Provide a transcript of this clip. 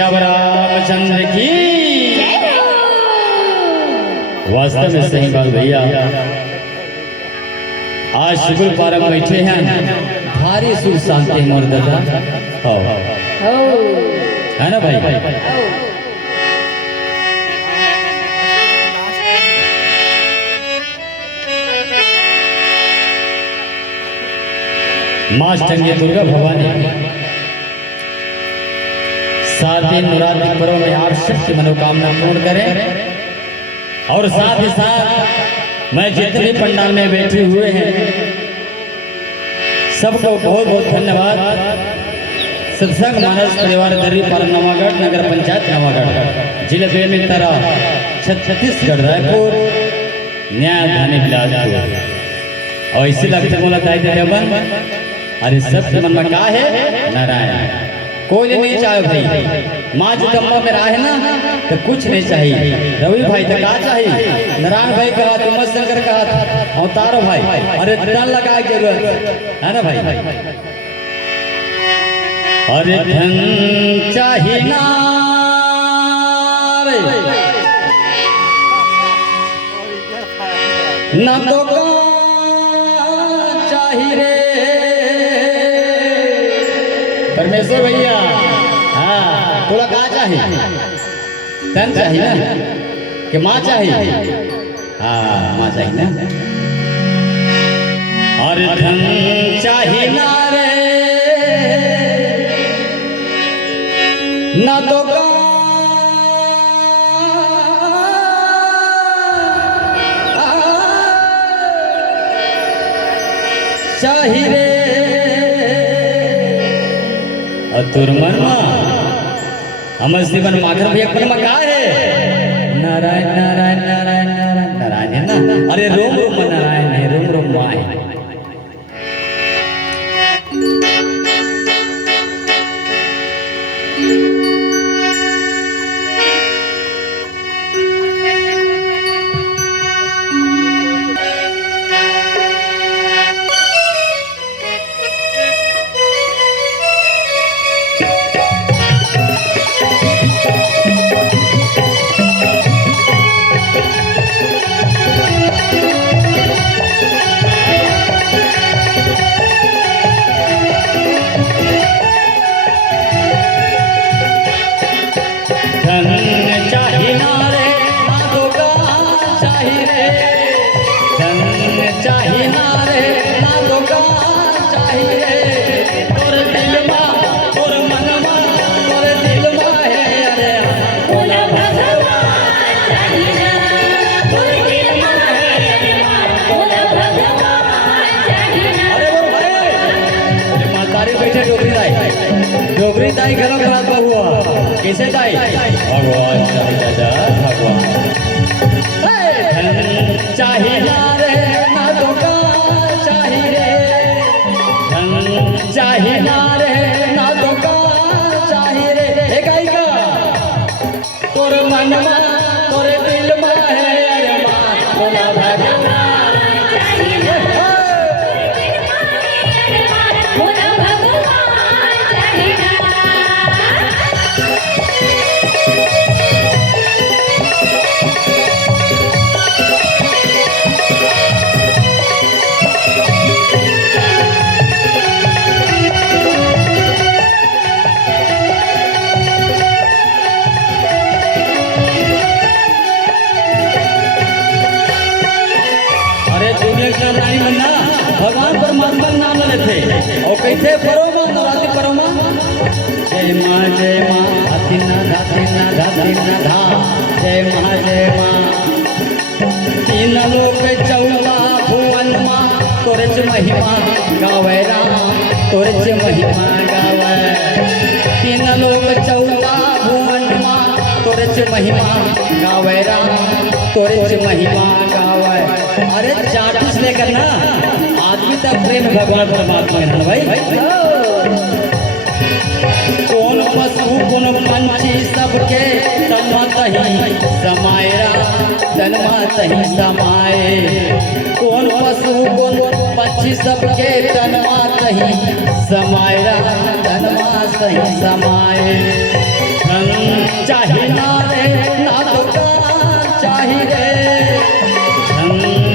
श्याम रामचंद्र की वास्तव में सही बात भैया। आज शिवपुर पारक बैठे हैं, भारी सुख शांति मोर दादा है ना भाई। माँ चंगी दुर्गा भवानी 7 दिन नवरात्रि पर्व में आप सबकी मनोकामना पूर्ण करें। और साथ ही साथ मैं जितने पंडाल में बैठे हुए हैं सबको बहुत बहुत धन्यवाद। सत्संग मानस परिवार दर्री पार नवागढ़ नगर पंचायत नवागढ़ जिले बेमेतरा छत्तीसगढ़ रायपुर न्याय धानी बिलासपुर। और इसी लगते बोला दाई अरे सबके मन में का है नारायण, कोई नहीं चाहे भाई। माँ जगम्बा में रहा है ना तो कुछ नहीं चाहिए। रवि भाई तो कहा चाहिए, नारायण भाई कहा, तुम शंकर कहा, अवतारो भाई अरे धन लगा जरूरत है ना भाई। अरे धन चाहिए ना ना तो चाहिए रे परमेश्वर भैया। हाँ थोड़ा कहा चाहिए, धन चाहिए ना कि माँ चाहिए? हाँ माँ चाहिए ना। और धन चाहिए ना रे ना तो चाहिए रे अतुर मनमा हमर जीवन माखर भैया मनमा का है नारायण नारायण नारायण नारायण नारायण है ना। अरे रोम रोम नारायण है, रोम रोम माँ है। डोगरी दाई गरम खराब हुआ कैसे दाई भगवान भगवान चाहिए ना रे ना तो चाहिए रे धन चाहिए ना रे ना तो चाहिए रे। एक आई का तोर मन में तोरे दिल में है अरे माँ तोरा भगवान रानी बनना भगवान परमात्मा नाम लेते और कैसे परोमा नवरात्रि परोमा जय माँ धातिना धातिना धातिना धा जय माँ 3 लोक 14 भुवन माँ तोरे च महिमा गावे राम तोरे च महिमा गावे 3 लोक 14 भुवन माँ तोरे च महिमा गावे राम तोरे च महिमा गावे। अरे चाटूस लेकर ना आदमी तक प्रेम भगवान परमात्मा है भाई। कौन पशु कौन पंछी सबके तन्मत ही समायरा तन्मत ही समाए। कौन पशु कौन पंछी सबके तन्मत ही समायरा तन्मत ही समाए। धन चाही ना रे ना दुकान चाही रे धन